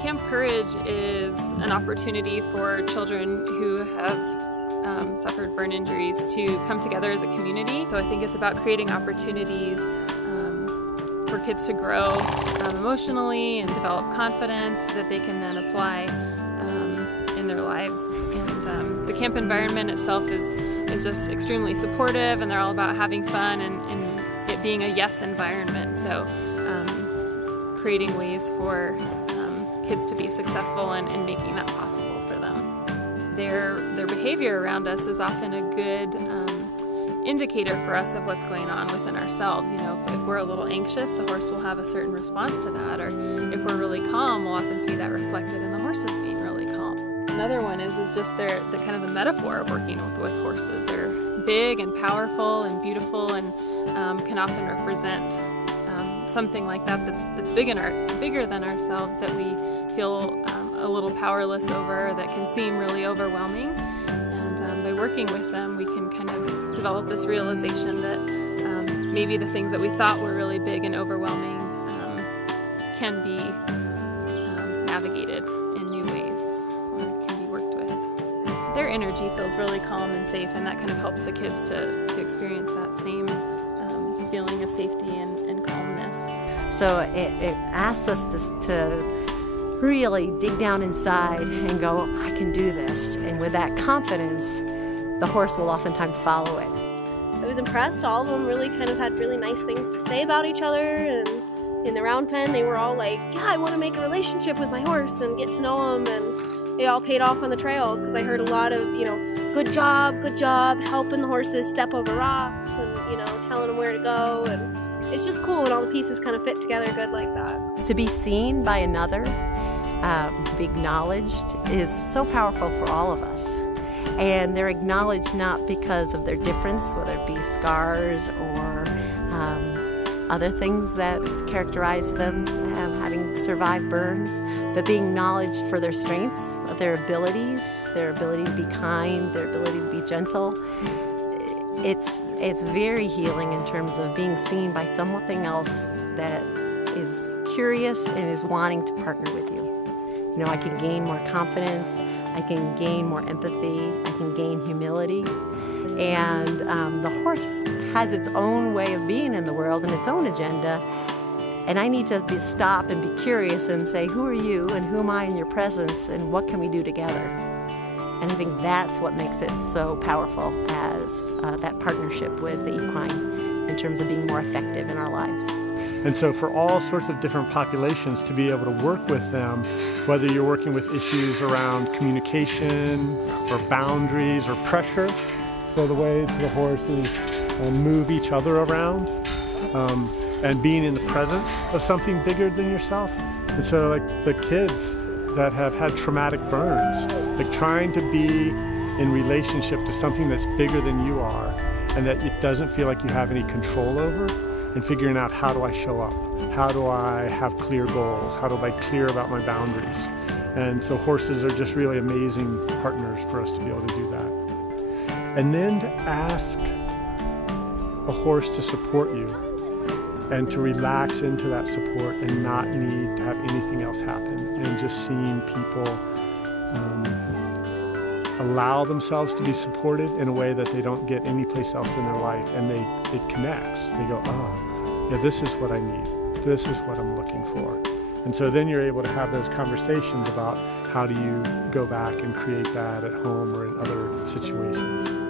Camp Courage is an opportunity for children who have suffered burn injuries to come together as a community. So I think it's about creating opportunities for kids to grow emotionally and develop confidence that they can then apply in their lives. And the camp environment itself is just extremely supportive, and they're all about having fun and it being a yes environment. So creating ways for kids to be successful and making that possible for them. Their behavior around us is often a good indicator for us of what's going on within ourselves. You know, if we're a little anxious, the horse will have a certain response to that, or if we're really calm, we'll often see that reflected in the horses being really calm. Another one is just the kind of the metaphor of working with horses. They're big and powerful and beautiful, and can often represent something like that's bigger than ourselves, that we feel a little powerless over, that can seem really overwhelming. And by working with them, we can kind of develop this realization that maybe the things that we thought were really big and overwhelming can be navigated in new ways, or can be worked with. Their energy feels really calm and safe, and that kind of helps the kids to experience that same feeling of safety and calmness. So it asks us to really dig down inside and go, I can do this. And with that confidence, the horse will oftentimes follow it. I was impressed. All of them really kind of had really nice things to say about each other. And in the round pen, they were all like, yeah, I want to make a relationship with my horse and get to know him. And it all paid off on the trail, because I heard a lot of, good job, helping the horses step over rocks and, telling them where to go. And it's just cool when all the pieces kind of fit together good like that. To be seen by another, to be acknowledged, is so powerful for all of us. And they're acknowledged not because of their difference, whether it be scars or other things that characterize them having survived burns, but being acknowledged for their strengths, their abilities, their ability to be kind, their ability to be gentle. It's very healing in terms of being seen by something else that is curious and is wanting to partner with you. I can gain more confidence, I can gain more empathy, I can gain humility. And the horse has its own way of being in the world and its own agenda. And I need to stop and be curious and say, who are you and who am I in your presence, and what can we do together? And I think that's what makes it so powerful as that partnership with the equine in terms of being more effective in our lives. And so for all sorts of different populations, to be able to work with them, whether you're working with issues around communication or boundaries or pressure, so the way the horses move each other around, and being in the presence of something bigger than yourself. And so like the kids that have had traumatic burns, like trying to be in relationship to something that's bigger than you are and that it doesn't feel like you have any control over, and figuring out, how do I show up? How do I have clear goals? How do I be clear about my boundaries? And so horses are just really amazing partners for us to be able to do that. And then to ask a horse to support you and to relax into that support and not need to have anything else happen, and just seeing people allow themselves to be supported in a way that they don't get anyplace else in their life, and it connects. They go, oh, yeah, this is what I need. This is what I'm looking for. And so then you're able to have those conversations about how do you go back and create that at home or in other situations.